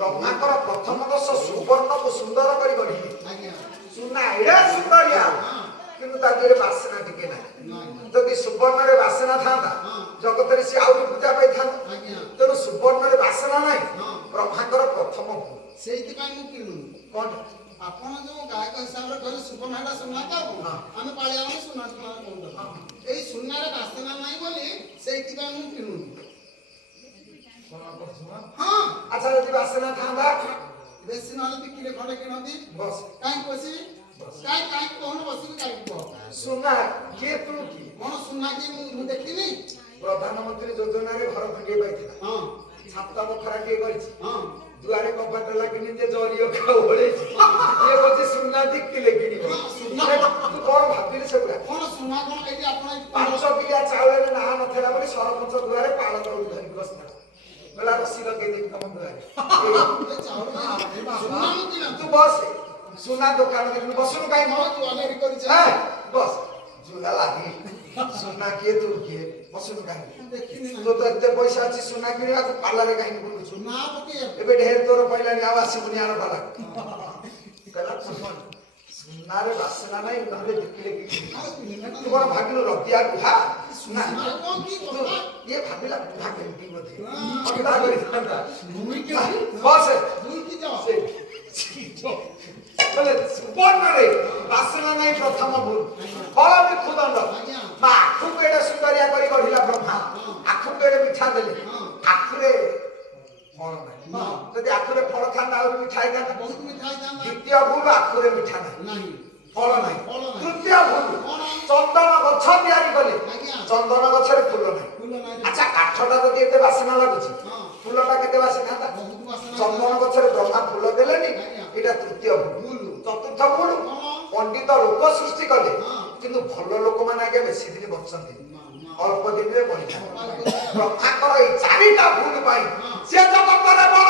ବ୍ରହ୍ମାଙ୍କର ପ୍ରଥମ ଦୋଷ ସୁବର୍ଣ୍ଣକୁ ସୁନ୍ଦର କରି ଗଢ଼ିଲେ। ଆଜ୍ଞା ସୁନା ଏଡ଼େ ସୁନ୍ଦରିଆ କିନ୍ତୁ ତା ଦେହରେ ବାସନା ଟିକେ ନାହିଁ। ଯଦି ସୁବର୍ଣ୍ଣରେ ବାସନା ଥାନ୍ତା ଜଗତରେ ସିଏ ଆହୁରି ପୂଜା ପାଇଥାନ୍ତା। ଆଜ୍ଞା ତେଣୁ ସୁବର୍ଣ୍ଣରେ ବାସନା ନାହିଁ ବ୍ରହ୍ମାଙ୍କର ପ୍ରଥମ ଭୁଲ। ସେଇଥିପାଇଁ ମୁଁ କିଣୁନି। କଣ ଆପଣ ଯୋଉ ଗାୟକ ହିସାବରେ କହିଲେ ସୁବର୍ଣ୍ଣ ହେଲା ସୁନା ତ ଆମେ ପାଳିଆ ମାନେ ସୁନା ସୁନା କହୁଛନ୍ତି। ଏଇ ସୁନାରେ ବାସନା ନାହିଁ ବୋଲି ସେଇଥିପାଇଁ ମୁଁ କିଣୁନି। ହଁ ଆଚ୍ଛା ଯଦି ବାସନା ଥାନ୍ତା ବେଶୀ ନହେଲେ ଦି କିଲେ ଖଣ୍ଡେ କିଣନ୍ତି। ବସ କାହିଁକି ବସିବି? କାହିଁକି କହୁନ ବସିବି କାହିଁକି କୁହ? ସୁନା କିଏ ତୁ କି କଣ ସୁନା କି ମୁଁ ଦେଖିନି? ପ୍ରଧାନମନ୍ତ୍ରୀ ଯୋଜନାରେ ଘର ଖଣ୍ଡିଏ ପାଇଥିଲା। ହଁ ଛାତ ବଖରାଟିଏ କରିଛି। ହଁ ଦୁଆରେ କବାଟ ଲାଗିନି ଯେ ଜରିଅ ଓଳେଇଛି। ଇଏ କହୁଛି ସୁନା ଦି କିଲେ କିଣିବ। ତୁ କଣ ଭାବିଲି ସେଗୁଡା? କଣ ସୁନା କଣ ଏଇଠି ଆପଣ 5 କିଲିଆ ଚାଉଳରେ ନାଁ ନଥିଲା ବୋଲି ସରପଞ୍ଚ ଦୁଆରେ ପାଳ ତଳକୁ ଧରିକି ବସିଥିଲା। କହିଲା ରସି ଲଗେଇ ଦେବି ତମ ଦୁଆରେ। ତୁ ବସ ସୁନା ଦୋକାନ ଦେଖିଲୁ ବସୁନୁ କାହିଁ ବସ ଜୁଆ ଲାଗି ସୁନା କିଏ ତୁ କିଏ ବସୁନୁ କାହିଁକି? ତୋ ତ ଏତେ ପଇସା ଅଛି ସୁନା କିଣିବାକୁ ପାଲାରେ କାହିଁକି ବୁଲୁଛୁ? ଏବେ ଢେର ତୋର ପଇଲାଣି ଆଉ ଆସିବୁନି ଆର ପାଲା। ସୁନାରେ ବାସନା ନାହିଁ ନହେଲେ ଦେଖିଲେ ତୁ କଣ ଭାବିଲୁ ରଦିଆ ଗୁହା ସୁନା ଇଏ ଭାବିଲା ଗୁହା କେମିତି ବୋଧେ ଅଣ୍ଟା କରିଥାନ୍ତା। ବସେ ସୁବର୍ଣ୍ଣରେ ବାସନା ନାହିଁ ପ୍ରଥମ ଭୁଲ। ଫଳ ମୃତ୍ୟୁଦଣ୍ଡ। ମା ଆଖୁକୁ ଏଡେ ସୁନ୍ଦରିଆ କରି ଗଢିଲା ବ୍ରହ୍ମା ଆଖୁକୁ ଏଡେ ମିଠା ଦେଲେ ଆଖୁରେ ଫଳ ନାହିଁ। ଯଦି ଆଖୁରେ ଫଳ ଥାନ୍ତା ଆହୁରି ମିଠା ହେଇଥାନ୍ତା। ଦ୍ୱିତୀୟ ଭୁଲ ଆଖୁରେ ମିଠା ନାହିଁ ଫଳ ନାହିଁ। ତୃତୀୟ ଭୁଲ ଚନ୍ଦନ ଗଛ ତିଆରି କଲେ ଚନ୍ଦନ ଗଛରେ ଫୁଲ ନାହିଁ। ଆଚ୍ଛା କାଠଟା ଯଦି ଏତେ ବାସନା ଲାଗୁଛି ଫୁଲଟା କେତେ ବାସିଥାନ୍ତା? ଚନ୍ଦନ ଗଛରେ ବ୍ରହ୍ମା ଫୁଲ ଦେଲେନି। ଏଇଟା ତୃତୀୟ ଭୁଲ। ଚତୁର୍ଥ ଭୁଲ ପଣ୍ଡିତ ଲୋକ ସୃଷ୍ଟି କଲେ କିନ୍ତୁ ଭଲ ଲୋକମାନେ ଆଗେ ବେଶୀ ଦିନ ବଞ୍ଚନ୍ତି ଅଳ୍ପ ଦିନରେ ମରିଥାନ୍ତି। ବ୍ରହ୍ମାଙ୍କର ଏଇ 4ଟା ଭୁଲ ପାଇଁ ସେ ଜଗତରେ ବଡ